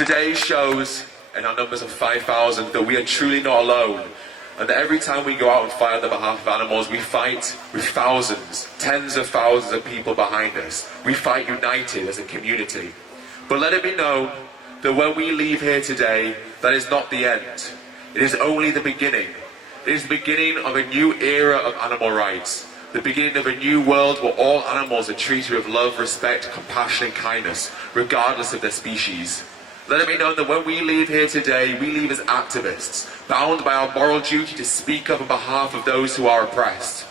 Today shows, in our numbers of 5,000, that we are truly not alone, and that every time we go out and fight on the behalf of animals, we fight with thousands, tens of thousands of people behind us. We fight united as a community. But let it be known that when we leave here today, that is not the end. It is only the beginning. It is the beginning of a new era of animal rights. The beginning of a new world where all animals are treated with love, respect, compassion and kindness, regardless of their species. Let it be known that when we leave here today, we leave as activists, bound by our moral duty to speak up on behalf of those who are oppressed.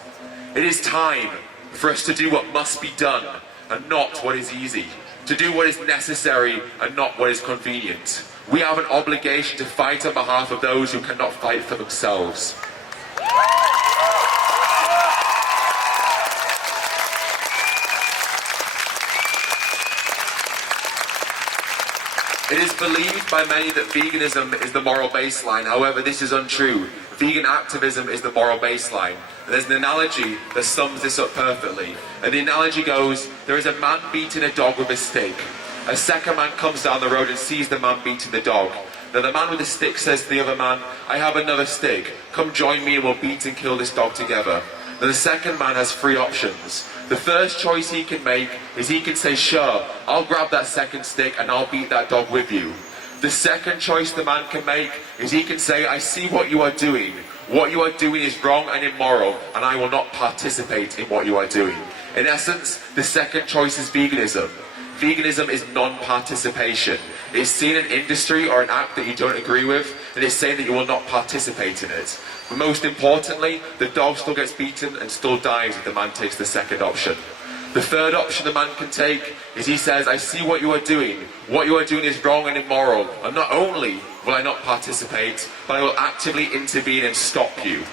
It is time for us to do what must be done and not what is easy, to do what is necessary and not what is convenient. We have an obligation to fight on behalf of those who cannot fight for themselves. It is believed by many that veganism is the moral baseline. However, this is untrue. Vegan activism is the moral baseline. And there's an analogy that sums this up perfectly. And the analogy goes, there is a man beating a dog with a stick. A second man comes down the road and sees the man beating the dog. Now the man with the stick says to the other man, I have another stick. Come join me and we'll beat and kill this dog together. Now the second man has three options. The first choice he can make is he can say, sure, I'll grab that second stick and I'll beat that dog with you. The second choice the man can make is he can say, I see what you are doing. What you are doing is wrong and immoral, and I will not participate in what you are doing. In essence, the second choice is veganism. Veganism is non-participation. It's seeing an industry or an act that you don't agree with, and it's saying that you will not participate in it. But most importantly, the dog still gets beaten and still dies if the man takes the second option. The third option the man can take is he says, I see what you are doing. What you are doing is wrong and immoral, and not only will I not participate, but I will actively intervene and stop you.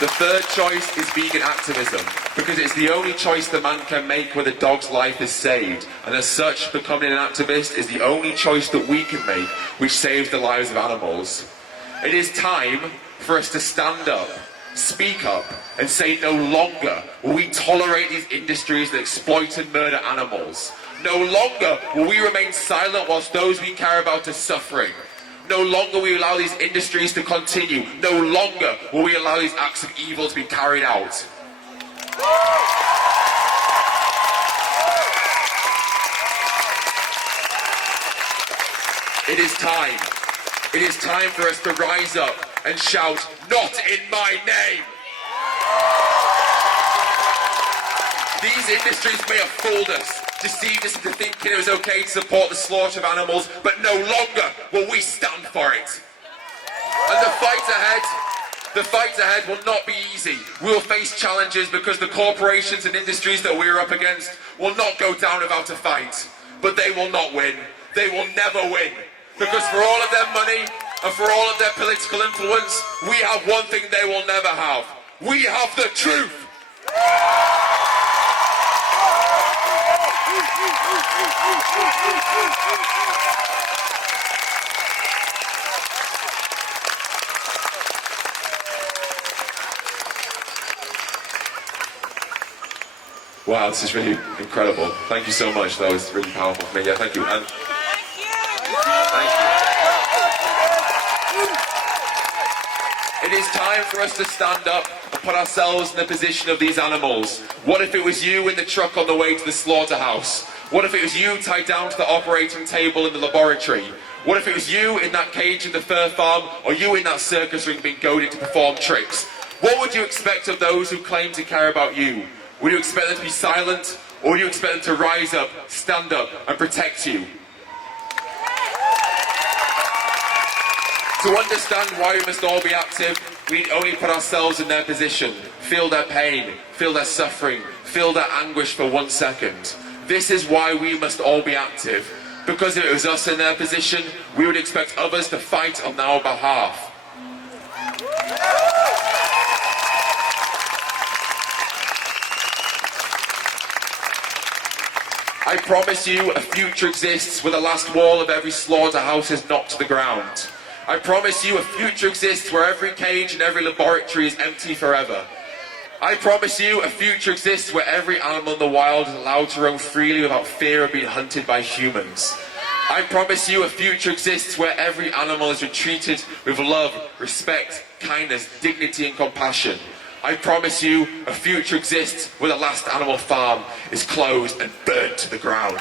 The third choice is vegan activism, because it's the only choice the man can make where the dog's life is saved, and as such, becoming an activist is the only choice that we can make which saves the lives of animals. It is time for us to stand up, speak up, and say no longer will we tolerate these industries that exploit and murder animals. No longer will we remain silent whilst those we care about are suffering. No longer will we allow these industries to continue. No longer will we allow these acts of evil to be carried out. It is time. It is time for us to rise up and shout, not in my name! These industries may have fooled us, deceived us into thinking it was okay to support the slaughter of animals, but no longer will we stand for it. And the fight ahead will not be easy. We will face challenges because the corporations and industries that we are up against will not go down without a fight. But they will not win. They will never win. Because for all of their money and for all of their political influence, we have one thing they will never have. We have the truth. Wow, this is really incredible. Thank you so much. That was really powerful for me. Yeah, thank you. And thank you. It is time for us to stand up and put ourselves in the position of these animals. What if it was you in the truck on the way to the slaughterhouse? What if it was you tied down to the operating table in the laboratory? What if it was you in that cage in the fur farm, or you in that circus ring being goaded to perform tricks? What would you expect of those who claim to care about you? Would you expect them to be silent, or would you expect them to rise up, stand up, and protect you? To understand why we must all be active, we need only put ourselves in their position, feel their pain, feel their suffering, feel their anguish for 1 second. This is why we must all be active, because if it was us in their position, we would expect others to fight on our behalf. I promise you a future exists where the last wall of every slaughterhouse is knocked to the ground. I promise you a future exists where every cage and every laboratory is empty forever. I promise you a future exists where every animal in the wild is allowed to roam freely without fear of being hunted by humans. I promise you a future exists where every animal is treated with love, respect, kindness, dignity and compassion. I promise you a future exists where the last animal farm is closed and burnt to the ground.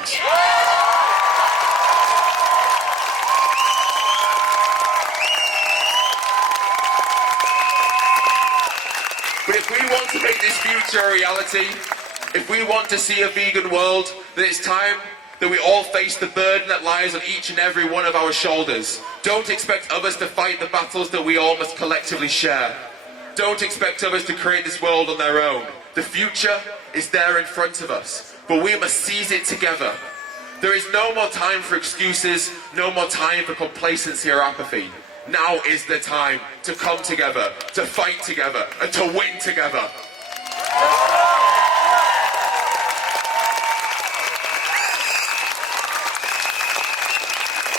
But if we want to make this future a reality, if we want to see a vegan world, then it's time that we all face the burden that lies on each and every one of our shoulders. Don't expect others to fight the battles that we all must collectively share. Don't expect others to create this world on their own. The future is there in front of us, but we must seize it together. There is no more time for excuses, no more time for complacency or apathy. Now is the time to come together, to fight together, and to win together.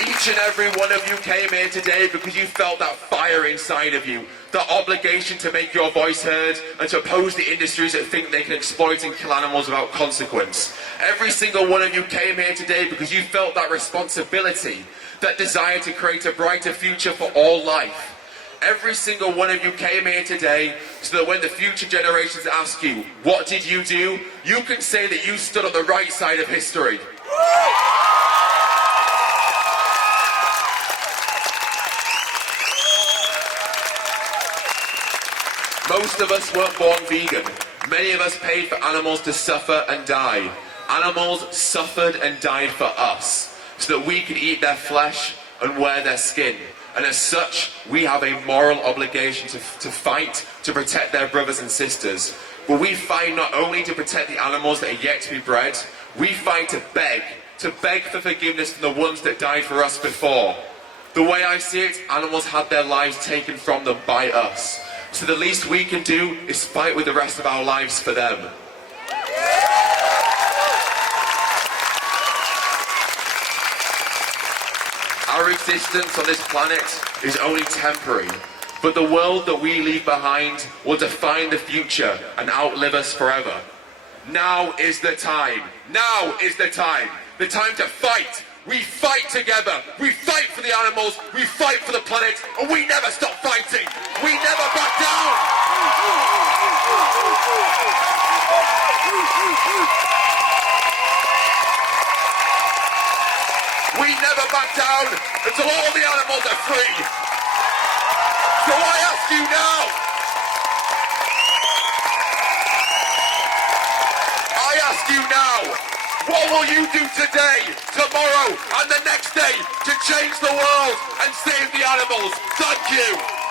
Each and every one of you came here today because you felt that fire inside of you, the obligation to make your voice heard and to oppose the industries that think they can exploit and kill animals without consequence. Every single one of you came here today because you felt that responsibility, that desire to create a brighter future for all life. Every single one of you came here today so that when the future generations ask you, what did you do? You can say that you stood on the right side of history. Most of us weren't born vegan. Many of us paid for animals to suffer and die. Animals suffered and died for us, so that we could eat their flesh and wear their skin. And as such, we have a moral obligation to fight to protect their brothers and sisters. But we fight not only to protect the animals that are yet to be bred, we fight to beg for forgiveness from the ones that died for us before. The way I see it, animals had their lives taken from them by us. So the least we can do is fight with the rest of our lives for them. Our existence on this planet is only temporary, but the world that we leave behind will define the future and outlive us forever. Now is the time. Now is the time. The time to fight. We fight together. We fight for the animals. We fight for the planet. And we never stop fighting. We never back down. We never back down until all the animals are free. So I ask you now. I ask you now. What will you do today, tomorrow, and the next day to change the world and save the animals? Thank you.